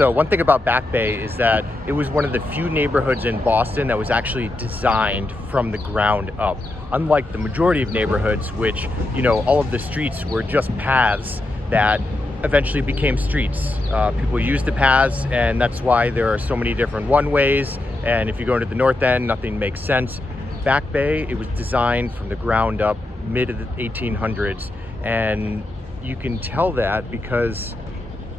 So one thing about Back Bay is that it was one of the few neighborhoods in Boston that was actually designed from the ground up. Unlike the majority of neighborhoods, which, you know, all of the streets were just paths that eventually became streets. People used the paths, and that's why there are so many different one-ways. And if you go into the North End, nothing makes sense. Back Bay, it was designed from the ground up, mid 1800s, and you can tell that because,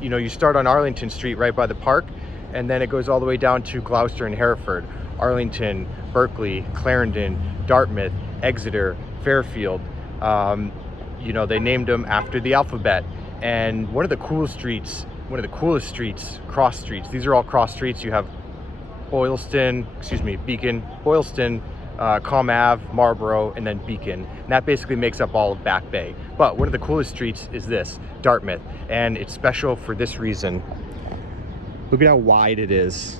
you know, you start on Arlington Street right by the park, and then it goes all the way down to Gloucester and Hereford, Arlington, Berkeley, Clarendon, Dartmouth, Exeter, Fairfield. You know, they named them after the alphabet. And one of the coolest streets, cross streets. These are all cross streets. You have Beacon, Boylston, Comm Ave, Marlborough, and then Beacon. And that basically makes up all of Back Bay. But one of the coolest streets is this, Dartmouth. And it's special for this reason. Look at how wide it is.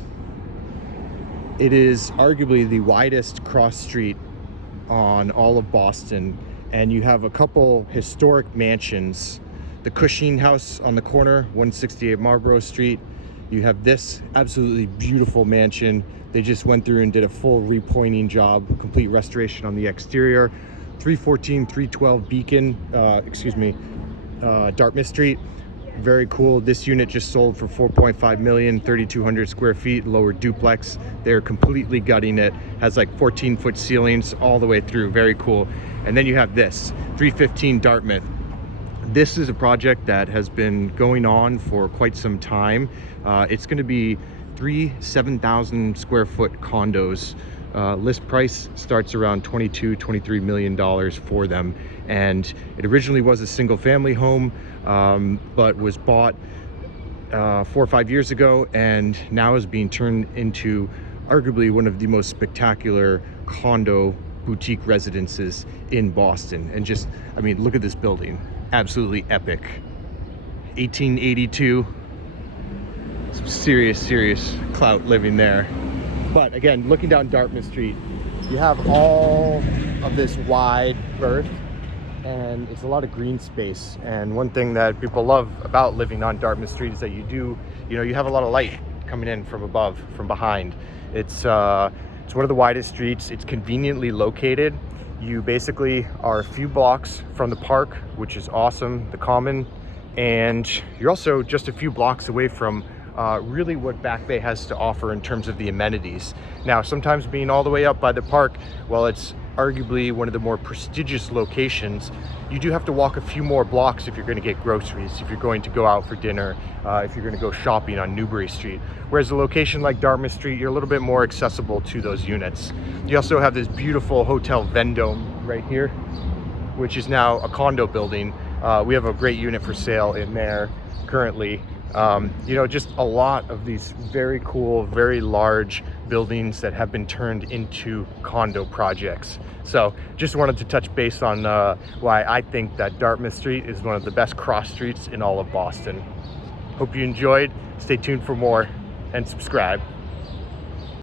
It is arguably the widest cross street on all of Boston. And you have a couple historic mansions. The Cushing House on the corner, 168 Marlborough Street. You have this absolutely beautiful mansion. They just went through and did a full repointing job, complete restoration on the exterior. 314, 312 Beacon, Dartmouth Street. Very cool. This unit just sold for 4.5 million, 3,200 square feet, lower duplex. They're completely gutting it. Has like 14-foot ceilings all the way through. Very cool. And then you have this, 315 Dartmouth. This is a project that has been going on for quite some time. It's going to be 3 7,000 square foot condos. List price starts around $23 million for them. And it originally was a single family home, but was bought 4 or 5 years ago, and now is being turned into arguably one of the most spectacular condo boutique residences in Boston. And just, I mean, look at this building. Absolutely epic. 1882. Some serious clout living there. But again, looking down Dartmouth Street, you have all of this wide berth, and it's a lot of green space. And one thing that people love about living on Dartmouth Street is that you have a lot of light coming in from above, from behind. It's one of the widest streets. It's conveniently located. You basically are a few blocks from the park, which is awesome, the Common, and you're also just a few blocks away from really what Back Bay has to offer in terms of the amenities. Now, sometimes being all the way up by the park, well, it's arguably one of the more prestigious locations. You do have to walk a few more blocks if you're going to get groceries, if you're going to go out for dinner, if you're going to go shopping on Newbury Street. Whereas a location like Dartmouth Street, you're a little bit more accessible to those units. You also have this beautiful Hotel Vendome right here, which is now a condo building. We have a great unit for sale in there currently. You know, just a lot of these very cool, very large buildings that have been turned into condo projects. So just wanted to touch base on why I think that Dartmouth Street is one of the best cross streets in all of Boston. Hope you enjoyed. Stay tuned for more and subscribe.